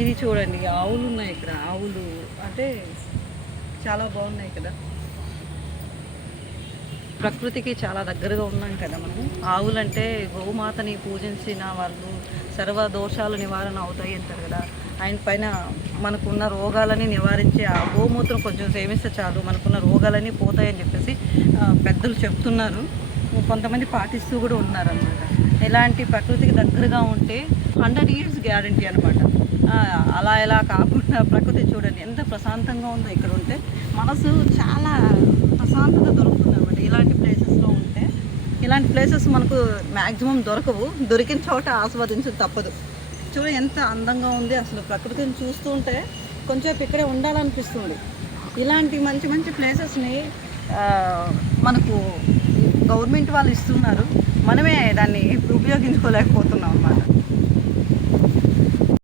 ఇది చూడండి, ఆవులు ఉన్నాయి ఇక్కడ. ఆవులు అంటే చాలా బాగున్నాయి కదా. ప్రకృతికి చాలా దగ్గరగా ఉన్నాం కదా మనము. ఆవులంటే గోమాతని పూజించిన వాళ్ళు సర్వ దోషాలు నివారణ అవుతాయి అంటారు కదా. ఆయన పైన మనకున్న రోగాలని నివారించే ఆ గోమూత్రం కొంచెం సేవిస్తే చాలు మనకున్న రోగాలన్నీ పోతాయని చెప్పేసి పెద్దలు చెప్తున్నారు. కొంతమంది పాటిస్తూ కూడా ఉన్నారనమాట. ఇలాంటి ప్రకృతికి దగ్గరగా ఉంటే 100 years గ్యారంటీ అనమాట. అలా ఎలా కాకుండా ప్రకృతి చూడండి ఎంత ప్రశాంతంగా ఉందో. ఇక్కడ ఉంటే మనసు చాలా ప్రశాంతత దొరుకుతుంది అనమాట. ఇలాంటి ప్లేసెస్లో ఉంటే, ఇలాంటి ప్లేసెస్ మనకు మ్యాక్సిమం దొరకవు. దొరికిన చోట ఆస్వాదించడం తప్పదు. చూడ ఎంత అందంగా ఉంది. అసలు ప్రకృతిని చూస్తుంటే కొంచెం ఇక్కడే ఉండాలనిపిస్తుంది. ఇలాంటి మంచి మంచి ప్లేసెస్ని మనకు గవర్నమెంట్ వాళ్ళు ఇస్తున్నారు. మనమే దాన్ని ఉపయోగించుకోలేకపోతున్నాం.